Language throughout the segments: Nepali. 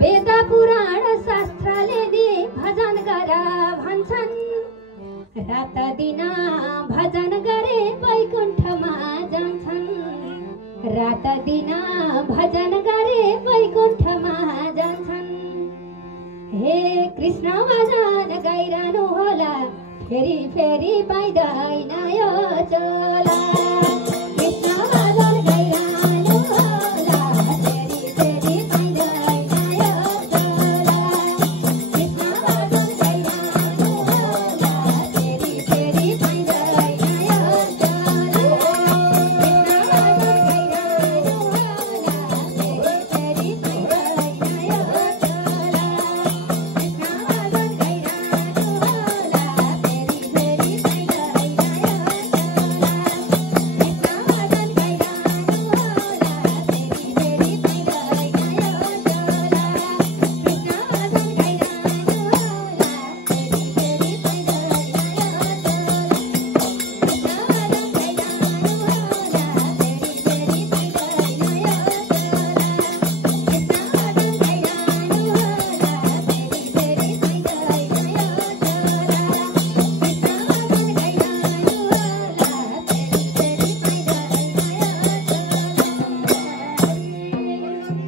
वेद पुराण शास्त्रले दे भजन गर भन्छन् रात दिन भजन गरे वैकुण्ठमा जान्छन् रात दिन भजन गरे वैकुण्ठमा जान्छन् हे कृष्ण भजन गाइरहनु होला फेरि फेरि पाइँदैन यो चोला कृष्ण भजन गाइरहनु होला फेरि फेरि पाइँदैन यो चोला कृष्ण भजन गाइरहनु होला फेरि फेरि पाइँदैन यो चोला कृष्ण भजन गाइरहनु होला फेरि फेरि पाइँदैन यो चोला कृष्ण भजन गाइरहनु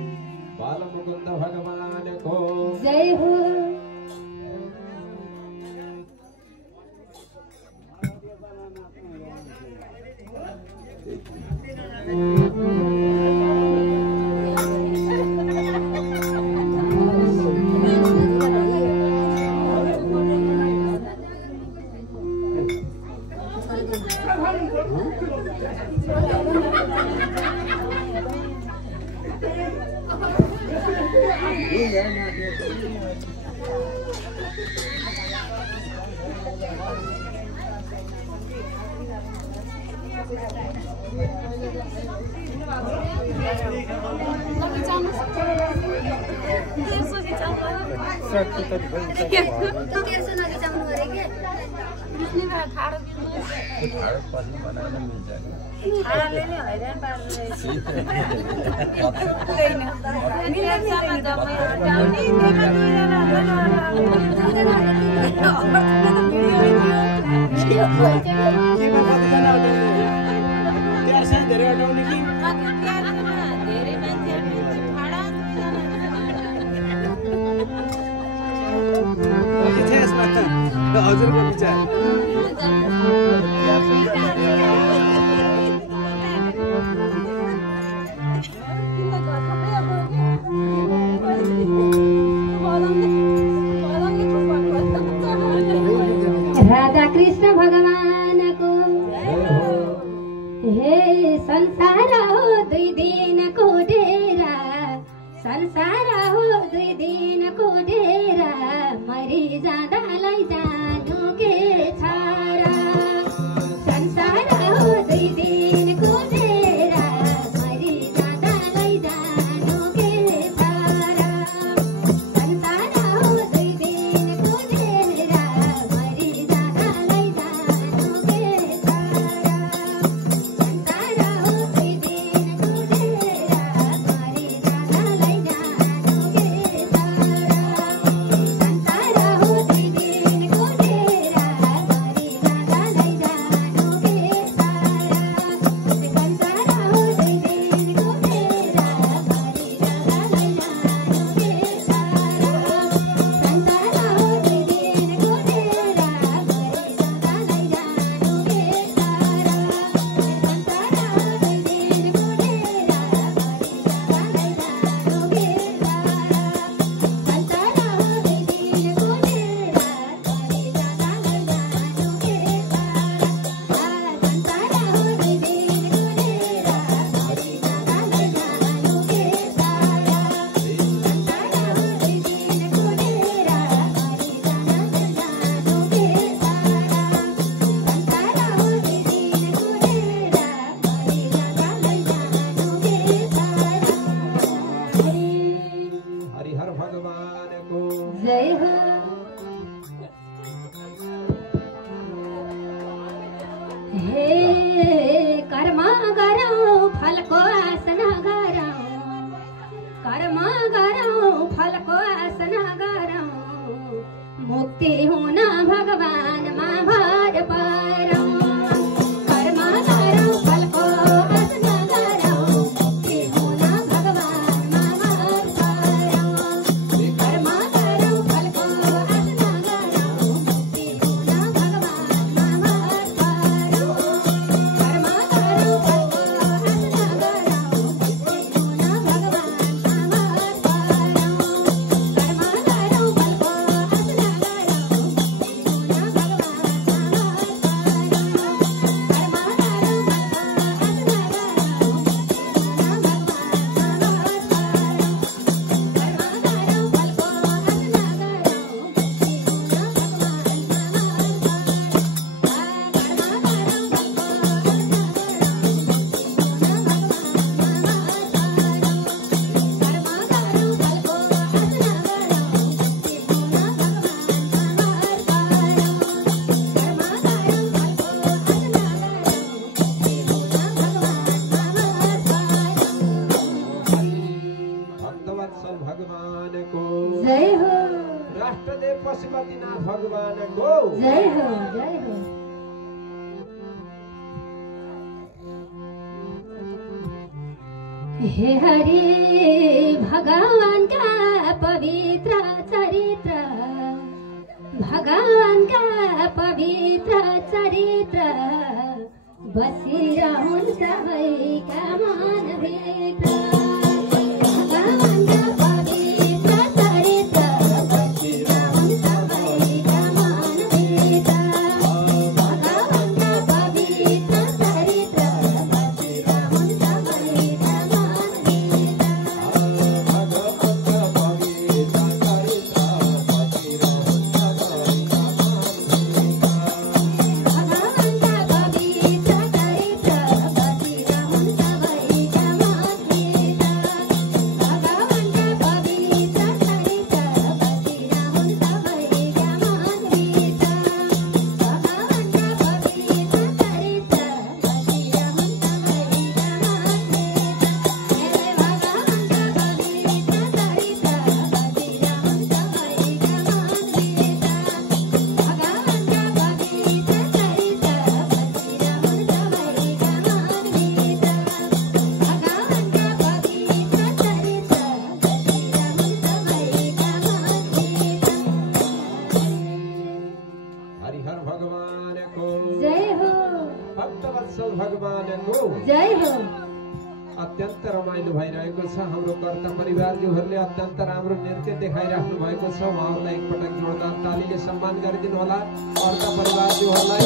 होला फेरि फेरि पाइँदैन यो हजुरको विचार राधा कृष्ण भगवानको हे संसार हो दुई दिनको डेरा संसार हो दुई दिनको डेरा मरि जाँदालाई जानु के छ र संसार हो दुई दिनको डेरा मरि जाँदालाई जानु के छ र संसार हो दुई दिनको डेरा मरि जाँदालाई जानु के छ र संसार हो दुई दिनको डेरा मरि जाँदालाई जानु के छ र संसार हो दुई दिनको डेरा मरि जाँदालाई जानु के छ र संसार हो दुई दिनको डेरा मरि जाँदालाई जानु के छ र संसार हो दुई दिनको डेरा मरि जाँदालाई जानु के छ र संसार हो दुई दिनको डेरा मरि जाँदालाई जानु के छ र संसार हो दुई दिनको डेरा मरि जाँदालाई जानु के छ संसार हो दुई दिनको डेरा मरि जाँदालाई जानु के छ संसार हो दुई दिनको डेरा मरि जाँदालाई जानु के छ संसार हो दुई दिनको डेरा मरि जाँदालाई जानु के छ हरिहर भगवानको जय हो हे कर्म गरौँ फलको आस नगरौँ कर्म गरौँ फलको भगवान को जय हो राष्ट्रदेव पशुपतिनाथ भगवान को जय हो जय हो हे हरि भगवान का पवित्र चरित्र भगवान का पवित्र चरित्र बसिरहन्छ सबैका मनभित्र भगवान का पवित्र चरित्र बसिरहन्छ सबैका मनभित्र भगवान का पवित्र चरित्र बसिरहन्छ सबैका जय हो अत्यन्त रमाइलो भइरहेको छ हाम्रो कर्ता परिवारज्यूहरूले अत्यन्त राम्रो नृत्य देखाइराख्नु भएको छ उहाँहरूलाई एकपटक जोरदार तालीले सम्मान गरिदिनु होला कर्ता परिवारज्यूहरूलाई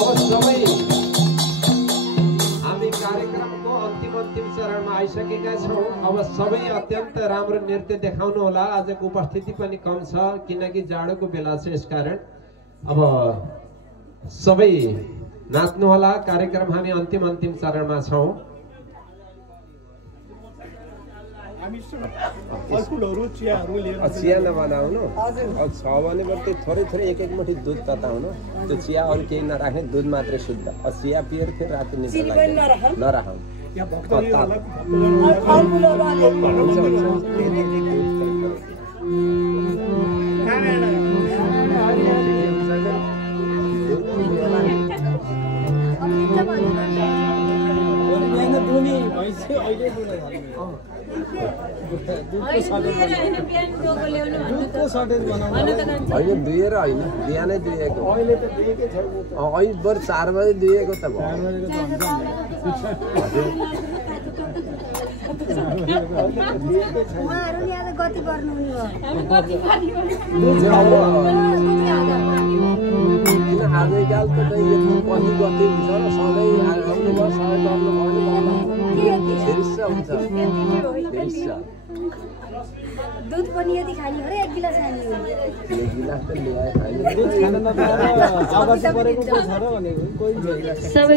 अब सबै हामी कार्यक्रमको अन्तिम चरणमा आइसकेका छौं अब सबै अत्यन्त राम्रो नृत्य देखाउनु होला आजको उपस्थिति पनि कम छ किनकि जाडोको बेला छ यसकारण अब सबै नाच्नु होला कार्यक्रम हामी अन्तिम चरणमा छौं चिया नबनाउनु छ भने पनि थोरै एक मुठी दुध तताउनु त्यो चिया अरू केही नराख्ने दुध मात्रै शुद्ध चिया पिएर फेरि राति निद्रा नराखौँ होइन दुएर होइन बिहानै दुएको अहिले बरु 4 बजे दुएको त आजैकाल त कति गति हुन्छ र सधैँ आउनुभयो सधैँ गर्नुभयो दूध पनि यदि खाने हो र 1 गिलास खाने हो 1 गिलास त ल्याए दूध खान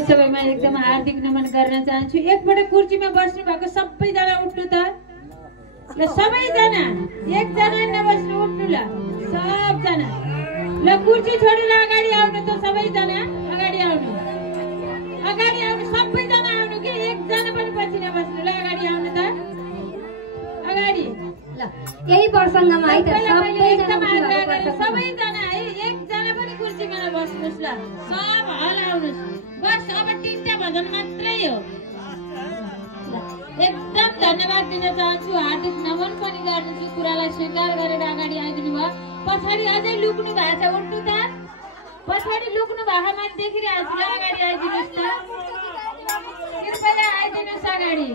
सबैमा एकदम हार्दिक नमन गर्न चाहन्छु एकपटक कुर्सीमा बस्नु भएको सबैजना उठ्नु त ल सबैजना एकजना नबस्नु उठ्नु ल सबजना ल कुर्सी छोडेर अगाडि आउनु त सबैजना अगाडि आउनु सबैजना आउनु कि एकजना पनि पछि नबस्नु ल अगाडि आउनु त अगाडि ल यही प्रसंगमा है त सबैजना है एकजना पनि कुर्सीमा नबस्नुस् ल सब हल आउनुस् बस अब 3टा भजन मात्रै हो एकदम धन्यवाद दिन चाहन्छु हार्दिक नमन पनि गर्छु कुरालाई स्वीकार गरेर अगाडि आइदिनु भयो पछाडी अझै लुक्नु भएको छ उठ्नु त पछाडी लुक्नु भएको मान्छे देखिरहेको छ अगाडि आइदिनुस् त कृपया आइदिनुस् अगाडि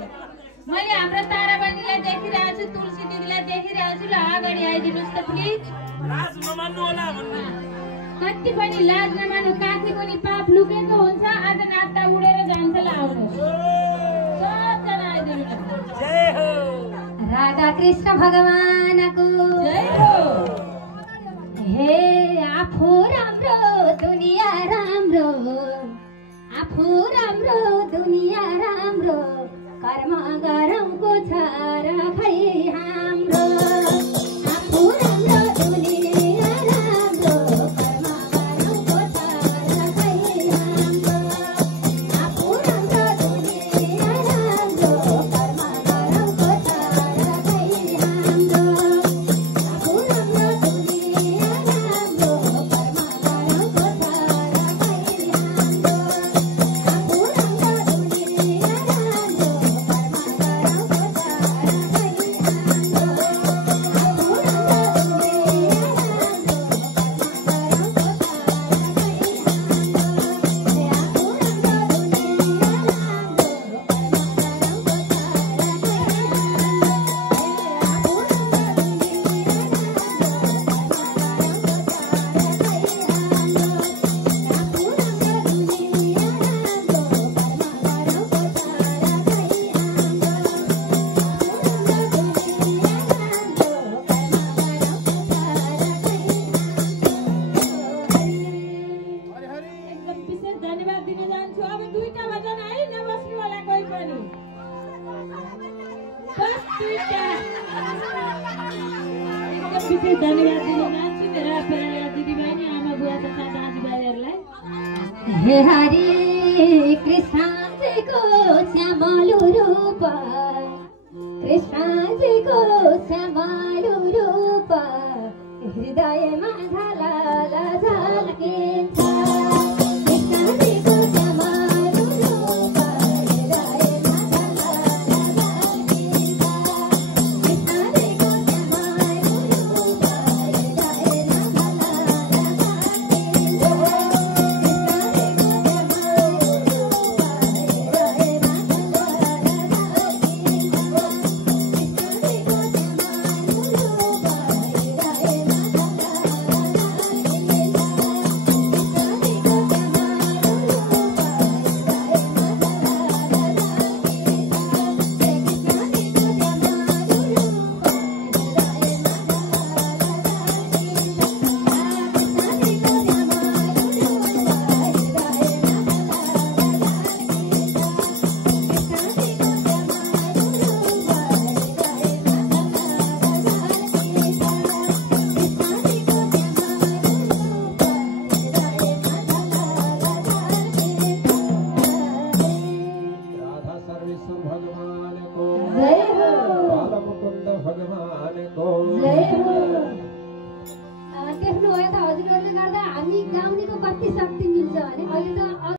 मैले हाम्रो तारा बहिनीलाई देखिरहेको छु तुलसी दिदीलाई देखिरहेको छु ल अगाडि आइदिनुस् त प्लिज लाज नमान्नु होला भन्नु कति पनि लाज नमान्नु काकी पनि पाप लुकेको हुन्छ आज नाच्दा उडेर जान्छ ल आउनुस् सबजना आइदिनुस् जय हो राधा कृष्ण भगवानको जय हो हे आफू राम्रो दुनिया राम्रो आफू राम्रो दुनिया राम्रो कर्म गरौँको छ र खै हाम्रो आफू राम्रो दुनिया राम्रो कर्म गरौँको छ र खै हाम्रो आफू राम्रो दुनिया राम्रो कर्म गरौँको छ र खै हाम्रो विशेष धन्यवाद दिन चाहन्छु मेरा प्यारा दिदीबहिनी आमा बुवा तथा दाजुभाइहरूलाई। हे हरे कृष्णजीको श्यामलु रूप, कृष्णजीको श्यामलु रूप हृदयमा झलझल झल्किन्छ।